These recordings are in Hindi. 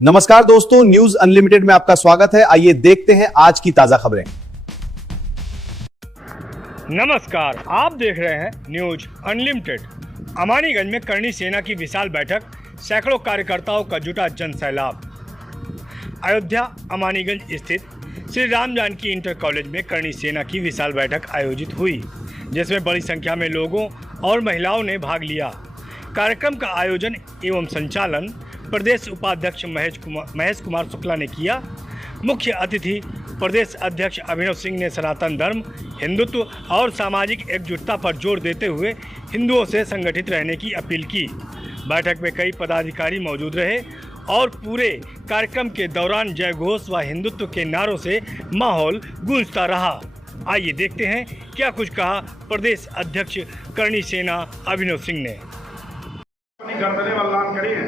नमस्कार दोस्तों, न्यूज अनलिमिटेड में आपका स्वागत है। आइए देखते हैं आज की ताजा खबरें। नमस्कार, आप देख रहे हैं न्यूज अनलिमिटेड। अमानीगंज में करणी सेना की विशाल बैठक, सैकड़ों कार्यकर्ताओं का जुटा जन सैलाब। अयोध्या अमानीगंज स्थित श्री राम जानकी इंटर कॉलेज में करणी सेना की विशाल बैठक आयोजित हुई, जिसमें बड़ी संख्या में लोगों और महिलाओं ने भाग लिया। कार्यक्रम का आयोजन एवं संचालन प्रदेश उपाध्यक्ष महेश कुमार शुक्ला ने किया। मुख्य अतिथि प्रदेश अध्यक्ष अभिनव सिंह ने सनातन धर्म, हिंदुत्व और सामाजिक एकजुटता पर जोर देते हुए हिंदुओं से संगठित रहने की अपील की। बैठक में कई पदाधिकारी मौजूद रहे और पूरे कार्यक्रम के दौरान जय घोष व हिंदुत्व के नारों से माहौल गूंजता रहा। आइए देखते हैं क्या कुछ कहा प्रदेश अध्यक्ष करणी सेना अभिनव सिंह ने। गर्दनें बलिदान करी हैं।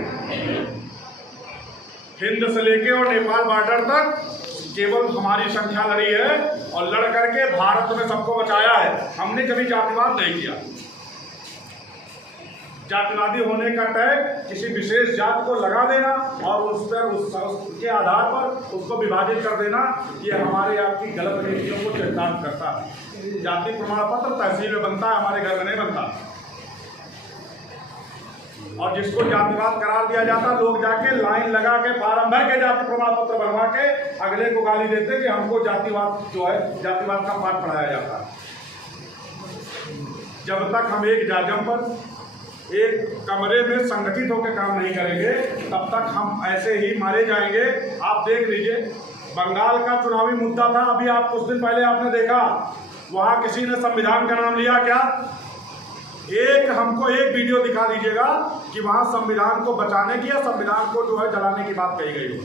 हिंद से लेके और नेपाल बॉर्डर तक केवल हमारी संख्या लड़ी है और लड़ करके भारत में सबको बचाया है। हमने कभी जातिवाद नहीं किया। जातिवादी होने का टैग किसी विशेष जाति को लगा देना और उस पर उसके आधार पर उसको विभाजित कर देना, ये हमारे आपकी गलत नीतियों को चरितार्थ करता है। जाति प्रमाण पत्र तहसील में बनता है, हमारे घर में नहीं बनता। और जिसको जातिवाद करार दिया जाता, लोग जाके लाइन लगा के फार्म भर के जाति प्रमाण पत्र बनवा के अगले को गाली देते कि हमको जातिवाद जो है जातिवाद का पाठ पढ़ाया जाता है। जब तक हम एक जाजम पर एक कमरे में संगठित होकर काम नहीं करेंगे, तब तक हम ऐसे ही मारे जाएंगे। आप देख लीजिए, बंगाल का चुनावी मुद्दा था, अभी आप कुछ दिन पहले आपने देखा, वहां किसी ने संविधान का नाम लिया क्या? हमको एक वीडियो दिखा दीजिएगा कि वहां संविधान को बचाने की या संविधान को जो है जलाने की बात कही गई हो।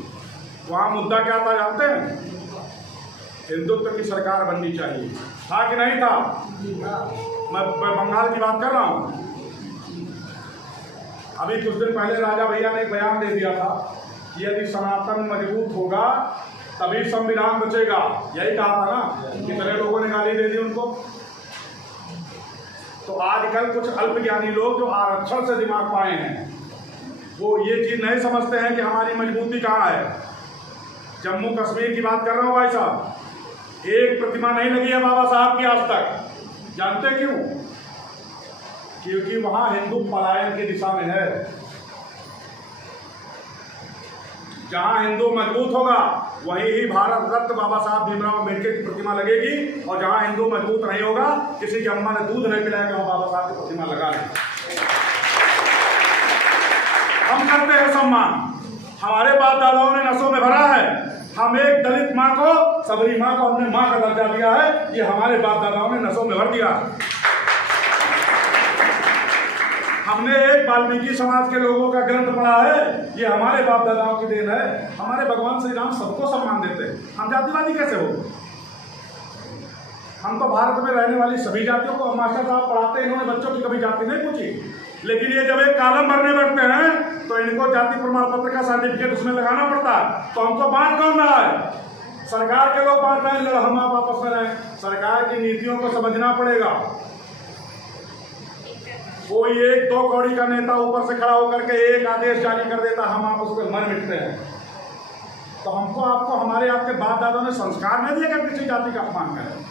वहां मुद्दा क्या था जानते हैं? हिंदुत्व की सरकार बननी चाहिए। था कि नहीं था? मैं बंगाल की बात कर रहा हूं। अभी कुछ दिन पहले राजा भैया ने एक बयान दे दिया था कि यदि सनातन मजबूत होगा तभी संविधान बचेगा। यही कहा था ना? कितने लोगों ने गाली दे दी उनको। तो आजकल कुछ अल्पज्ञानी लोग जो आरक्षण से दिमाग पाए हैं, वो ये चीज नहीं समझते हैं कि हमारी मजबूती कहाँ है। जम्मू कश्मीर की बात कर रहा हूँ भाई साहब, एक प्रतिमा नहीं लगी है बाबा साहब की आज तक। जानते क्यों? क्योंकि वहां हिंदू पलायन की दिशा में है। जहां हिंदू मजबूत होगा वहीं ही भारत रत्न बाबा साहब भीमराव अम्बेडकर की प्रतिमा लगेगी, और जहां हिंदू मजबूत नहीं होगा, किसी की अम्मा ने दूध नहीं पिलाया कि वहां बाबा साहब की प्रतिमा लगा लें। हम करते हैं सम्मान, हमारे बाप दादाओं ने नसों में भरा है। हम एक दलित माँ को, सबरी माँ को हमने माँ का दर्जा दिया है, ये हमारे बाप दादाओं ने नसों में भर दिया। हमने एक वाल्मीकि समाज के लोगों का ग्रंथ पढ़ा है, ये हमारे बाप दादाओं की देन है। हमारे भगवान श्री राम सबको सम्मान देते हैं। हम जातिवादी कैसे हो? हम तो भारत में रहने वाली सभी जातियों को मास्टर साहब पढ़ाते हैं, इन्होंने बच्चों की कभी जाति नहीं पूछी। लेकिन ये जब एक कॉलम भरने बैठते हैं तो इनको जाति प्रमाण पत्र का सर्टिफिकेट उसमें लगाना पड़ता है। तो हमको बांट कौन रहा है? सरकार के लोग बांट रहे हैं, हम आप आपस में रहें। सरकार की नीतियों को समझना पड़ेगा। कोई एक दो कौड़ी का नेता ऊपर से खड़ा होकर के एक आदेश जारी कर देता, हम आप उसको मर मिटते हैं। तो हमको आपको हमारे आपके बाप दादा ने संस्कार नहीं दिया कि किसी जाति का अपमान करें।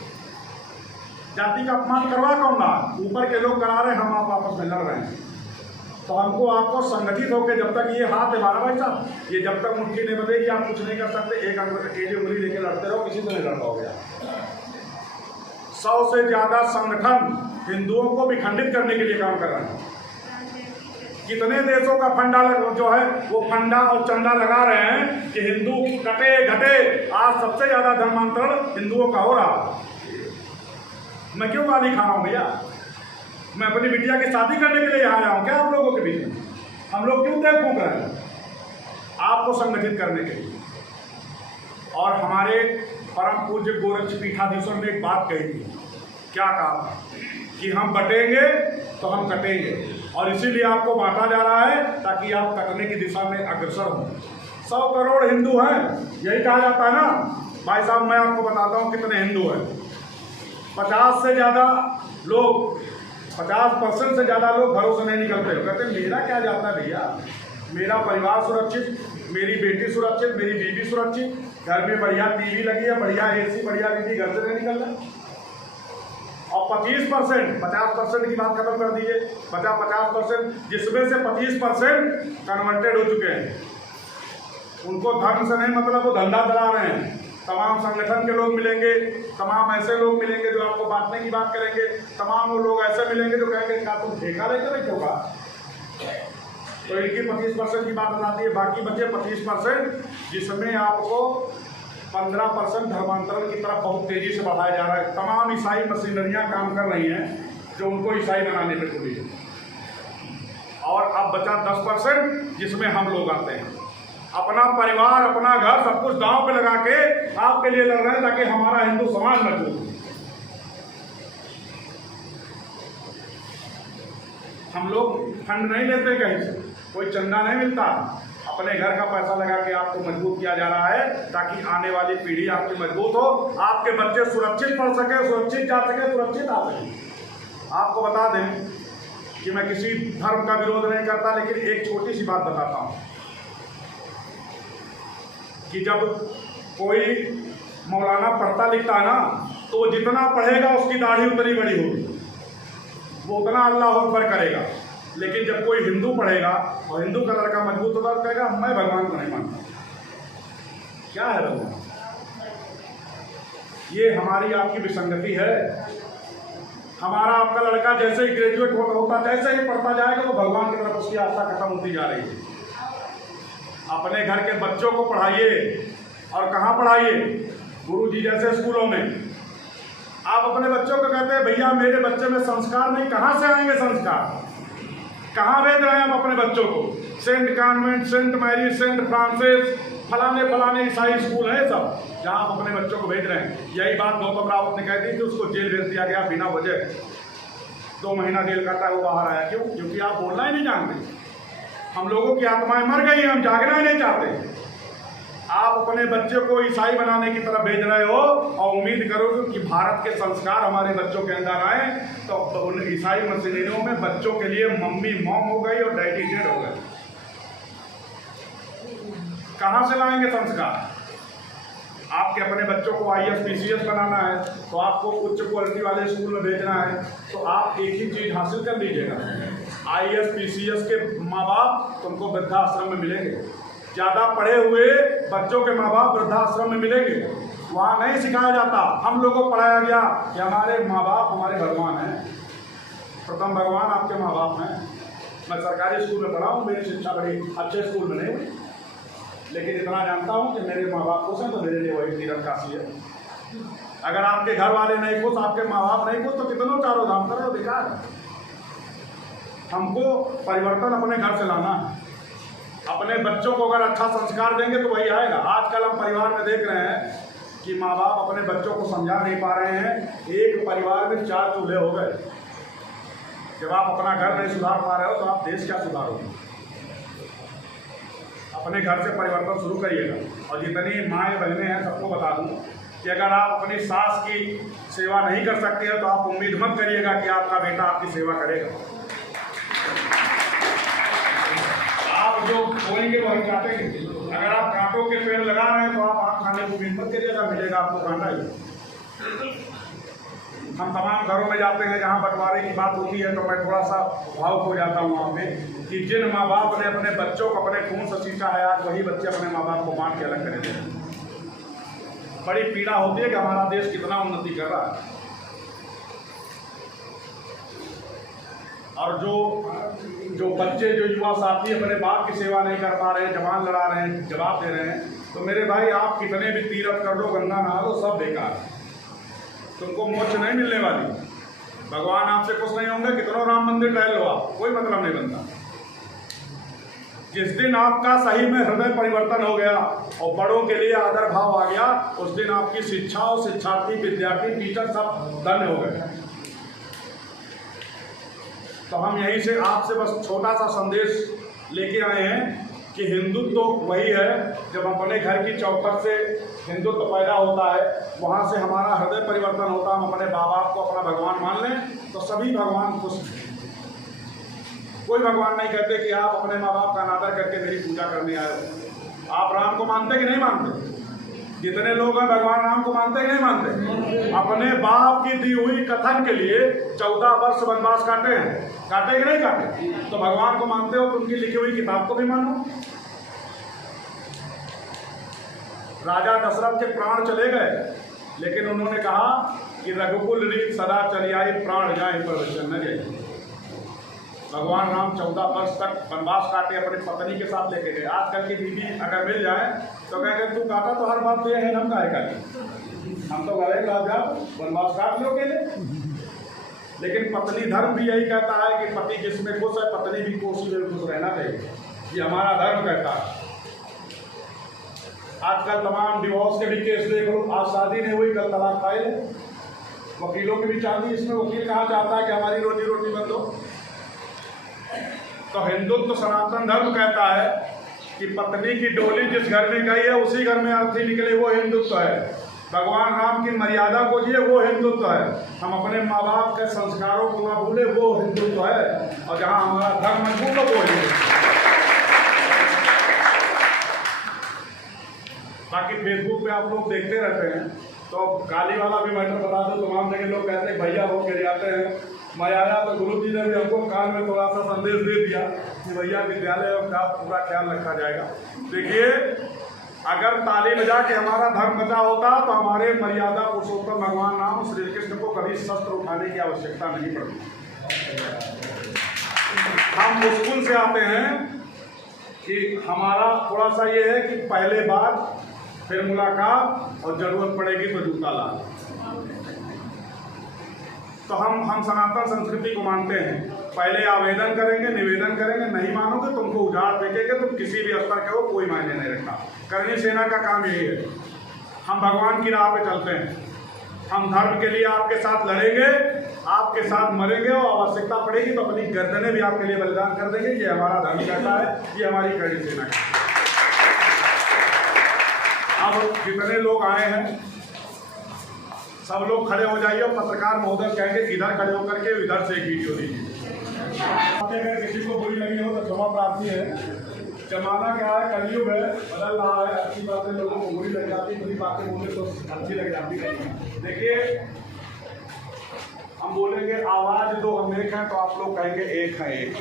जाति का अपमान करवा कौन रहा? ऊपर के लोग करा रहे हैं, हम आप आपस में लड़ रहे हैं। तो हमको आपको संगठित होकर, जब तक ये हाथ है बारह भाई साहब, ये जब तक मुट्ठी नहीं बंधेगी आप कुछ नहीं कर सकते। एक उंगली लेके लड़ते रहो, किसी से नहीं लड़ पाओगे। 100 से ज्यादा संगठन हिंदुओं को विखंडित करने के लिए काम कर रहे हैं। कितने देशों का फंडा जो है वो फंडा और चंदा लगा रहे हैं कि हिंदू कटे घटे। आज सबसे ज्यादा धर्मांतरण हिंदुओं का हो रहा। मैं क्यों गाली खा रहा हूं भैया? मैं अपनी बिटिया की शादी करने के लिए यहाँ आया हूँ क्या आप लोगों के बीच में? हम लोग क्यों देख फूंक रहे हैं? आपको संगठित करने के लिए। और हमारे परम पूज्य गोरक्ष पीठाधीश्वर ने एक बात कही थी। क्या कहा? कि हम बटेंगे तो हम कटेंगे, और इसीलिए आपको बांटा जा रहा है ताकि आप कटने की दिशा में अग्रसर हो। 100 करोड़ हिंदू हैं, यही कहा जाता है ना भाई साहब। मैं आपको बताता हूँ कितने हिंदू हैं। 50 से ज़्यादा लोग, 50% से ज़्यादा लोग घरों से नहीं निकलते। कहते मेरा क्या जाता है भैया, मेरा परिवार सुरक्षित, मेरी बेटी सुरक्षित, मेरी बीवी सुरक्षित, घर में बढ़िया टीवी लगी है, बढ़िया एसी, बढ़िया टीवी, घर से नहीं निकलना। और 25%, 50% की बात खत्म कर दीजिए, 50% जिसमें से 25% कन्वर्टेड हो चुके हैं। उनको धर्म से नहीं मतलब, वो धंधा चला रहे हैं। तमाम संगठन के लोग मिलेंगे, तमाम ऐसे लोग मिलेंगे जो आपको बांटने की बात करेंगे, तमाम वो लोग ऐसे मिलेंगे जो कहेंगे क्या तुम ठेका लेकर रखे होगा। तो इनकी 25% की बात बताती है। बाकी बचे 25% जिसमें आपको 15% धर्मांतरण की तरफ बहुत तेजी से बढ़ाया जा रहा है। तमाम ईसाई मशीनरियां काम कर रही हैं जो उनको ईसाई बनाने में खुली है। और अब बचा 10% जिसमें हम लोग आते हैं। अपना परिवार, अपना घर, सब कुछ दांव पे लगा के आपके लिए लड़ रहे हैं ताकि हमारा हिंदू समाज मजबूत हो। हम लोग फंड नहीं लेते कहीं से, कोई चंदा नहीं मिलता। अपने घर का पैसा लगा के आपको मजबूत किया जा रहा है ताकि आने वाली पीढ़ी आपकी मजबूत हो, आपके बच्चे सुरक्षित पढ़ सके, सुरक्षित जा सके, सुरक्षित आ सके। आपको बता दें कि मैं किसी धर्म का विरोध नहीं करता, लेकिन एक छोटी सी बात बताता हूँ कि जब कोई मौलाना पढ़ता लिखता है ना, तो वो जितना पढ़ेगा उसकी दाढ़ी उतनी बड़ी होगी, वो उतना अल्लाह अकबर करेगा। लेकिन जब कोई हिंदू पढ़ेगा और हिंदू का लड़का मजबूत होगा, कहेगा मैं भगवान को नहीं मानता। क्या है भगवान? ये हमारी आपकी विसंगति है। हमारा आपका लड़का जैसे ही ग्रेजुएट होता, जैसे ही पढ़ता जाएगा, वो भगवान की तरफ उसकी आस्था खत्म होती जा रही है। अपने घर के बच्चों को पढ़ाइए, और कहाँ पढ़ाइए? गुरुजी जैसे स्कूलों में। आप अपने बच्चों को कहते हैं भैया मेरे बच्चे में संस्कार नहीं, कहाँ से आएंगे संस्कार? कहाँ भेज रहे हैं हम अपने बच्चों को? Saint convent, saint Mary, saint Francis, फलाने ईसाई स्कूल है सब, जहाँ आप अपने बच्चों को भेज रहे हैं। यही बात गौतम रावत ने कह दी थी, उसको जेल भेज दिया गया बिना वजह। 2 महीना जेल काटा, वो बाहर आया। क्यों? क्योंकि आप बोलना ही नहीं जानते। हम लोगों की आत्माएं मर गई, हम जागना ही नहीं चाहते। आप अपने बच्चे को ईसाई बनाने की तरफ भेज रहे हो और उम्मीद करोगे कि भारत के संस्कार हमारे बच्चों के अंदर आए, तो उन ईसाई मशीनरियों में बच्चों के लिए मम्मी मॉम हो गई और डैडी डेड हो गए। कहाँ से लाएंगे संस्कार? आपके अपने बच्चों को IAS PCS बनाना है, तो आपको उच्च क्वालिटी वाले स्कूल में भेजना है, तो आप एक ही चीज हासिल कर लीजिएगा। IAS PCS के माँ बाप तुमको वृद्धाश्रम में मिलेंगे। ज़्यादा पढ़े हुए बच्चों के माँ बाप वृद्धाश्रम में मिलेंगे। वहाँ नहीं सिखाया जाता। हम लोगों को पढ़ाया गया कि हमारे माँ बाप हमारे भगवान हैं। प्रथम भगवान आपके माँ बाप हैं। मैं सरकारी स्कूल में पढ़ा हूँ, मेरी शिक्षा बड़ी अच्छे स्कूल में नहीं हुई, लेकिन इतना जानता हूँ कि मेरे माँ बाप खुश हैं तो मेरे लिए वही तीर्थ काशी है। अगर आपके घर वाले नहीं खुश, आपके माँ बाप नहीं खुश, तो कितनों चारों धाम करो, बेकार है। हमको परिवर्तन अपने घर से लाना है। अपने बच्चों को अगर अच्छा संस्कार देंगे तो वही आएगा। आजकल हम परिवार में देख रहे हैं कि माँ बाप अपने बच्चों को समझा नहीं पा रहे हैं। एक परिवार में 4 चूल्हे हो गए। जब आप अपना घर नहीं सुधार पा रहे हो तो आप देश क्या सुधारोगे? अपने घर से परिवर्तन शुरू करिएगा। और जितनी माएँ बहनें हैं सबको बता दूँ कि अगर आप अपनी सास की सेवा नहीं कर सकते हैं तो आप उम्मीद मत करिएगा कि आपका बेटा आपकी सेवा करेगा। आप जो बोएंगे वही काटेंगे। अगर आप कांटों के पेड़ लगा रहे हैं तो आप आम खाने को उम्मीद मत करिएगा, मिलेगा आपको कांटा ही। हम तमाम घरों में जाते हैं जहाँ बंटवारे की बात होती है तो मैं थोड़ा सा भावुक हो जाता हूँ वहाँ पे कि जिन माँ बाप ने अपने बच्चों को अपने खून से सींचा है, आज वही बच्चे अपने माँ बाप को बांट के अलग करेंगे। बड़ी पीड़ा होती है कि हमारा देश कितना उन्नति कर रहा है। और जो बच्चे, जो युवा साथी अपने बाप की सेवा नहीं कर पा रहे हैं, जवान लड़ा रहे हैं, जवाब दे रहे हैं, तो मेरे भाई आप कितने भी तीर्थ कर लो, गंगा नहा लो, सब बेकार है। तुमको मोक्ष नहीं मिलने वाली। भगवान आपसे खुश नहीं होंगे, कितनों राम मंदिर टहल लो आप, कोई मतलब नहीं बनता। जिस दिन आपका सही में हृदय परिवर्तन हो गया और बड़ों के लिए आदर भाव आ गया, उस दिन आपकी शिक्षा और शिक्षार्थी, विद्यार्थी, टीचर सब धन्य हो गए। तो हम यहीं से आपसे बस छोटा सा संदेश लेके आए हैं कि हिंदुत्व तो वही है जब अपने घर की चौखट से हिंदुत्व पैदा होता है, वहाँ से हमारा हृदय परिवर्तन होता है। हम अपने माँ बाप को अपना भगवान मान लें तो सभी भगवान खुश हैं। कोई भगवान नहीं कहते कि आप अपने माँ बाप का अनादर करके मेरी पूजा करने आए हो। आप राम को मानते कि नहीं मानते? जितने लोग हैं भगवान राम को मानते कि नहीं मानते? अपने बाप की दी हुई कथन के लिए 14 वर्ष वनवास काटे हैं, काटे कि नहीं काटे? तो भगवान को मानते हो तो उनकी लिखी हुई किताब को भी मानो। राजा दशरथ के प्राण चले गए, लेकिन उन्होंने कहा कि रघुकुल रीत सदा चली आई, प्राण जाए पर वचन न जाए। भगवान राम 14 वर्ष तक वनवास काटे, अपनी पत्नी के साथ लेके गए। आजकल की बीवी अगर मिल जाए तो कहेंगे तू काटा तो हर बात ये है, हम काहे काटे, हम तो घरे का जाओ वनवास काट लो के लिए। लेकिन पत्नी धर्म भी यही कहता है कि पति जिसमें खुश है पत्नी भी खुश रहना चाहिए, ये हमारा धर्म कहता है। आजकल तमाम डिवोर्स के भी केस देख लो, आज शादी नहीं हुई कल तलाक फाइल है, वकीलों की भी चांदी। इसमें वकील कहाँ चाहता है कि हमारी रोजी रोटी बंद हो। तो हिंदुत्व सनातन धर्म कहता है कि पत्नी की डोली जिस घर में गई है उसी घर में अर्थी निकले, वो हिंदुत्व है। भगवान राम की मर्यादा को जिए, वो हिंदुत्व है। हम अपने माँ बाप के संस्कारों को ना भूले, वो हिंदुत्व है। और जहाँ हमारा धर्म मजबूत है वो हिंदुत्व। बाकी फेसबुक पे आप लोग देखते रहते हैं, तो काली वाला भी मैटर बता दो। तमाम जगह लोग कहते हैं भैया हो गिर जाते हैं। मैं आया तो गुरु जी ने भी हमको कान में थोड़ा सा संदेश दे दिया कि भैया विद्यालय का पूरा ख्याल रखा जाएगा। देखिए, अगर ताली बजा के हमारा धर्म बचा होता तो हमारे मर्यादा पुरुषोत्तम भगवान राम श्री कृष्ण को कभी शस्त्र उठाने की आवश्यकता नहीं पड़ती। हम मुश्किल से आते हैं कि हमारा थोड़ा सा ये है कि पहले बात फिर मुलाकात और जरूरत पड़ेगी तो जूता ला। तो हम सनातन संस्कृति को मानते हैं। पहले आवेदन करेंगे, निवेदन करेंगे, नहीं मानोगे तुमको उजाड़ फेंकेंगे, तुम किसी भी स्तर के हो, कोई मायने नहीं रखता। करनी सेना का काम यही है। हम भगवान की राह पे चलते हैं, हम धर्म के लिए आपके साथ लड़ेंगे, आपके साथ मरेंगे और आवश्यकता पड़ेगी तो अपनी गर्दनें भी आपके लिए बलिदान कर देंगे। ये हमारा धर्म कहता है, ये हमारी करनी सेना का। अब जितने लोग आए हैं सब लोग खड़े हो जाइए और पत्रकार महोदय कहेंगे इधर खड़े होकर के इधर से एक वीडियो दीजिए। अगर किसी को बुरी लगी हो तो क्षमा प्रार्थी है। जमाना क्या है, कलयुग है, बदल रहा है। अच्छी बातें लोगों को बुरी लग जाती, बुरी बातें बोले तो अच्छी लग जाती है। देखिए, हम बोलेंगे आवाज दो हम एक हैं तो आप लोग कहेंगे एक है एक,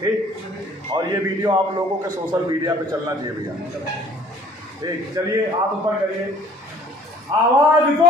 ठीक। और ये वीडियो आप लोगों के सोशल मीडिया पे चलना चाहिए भैया, ठीक। चलिए हाथ ऊपर करिए, आवाज दो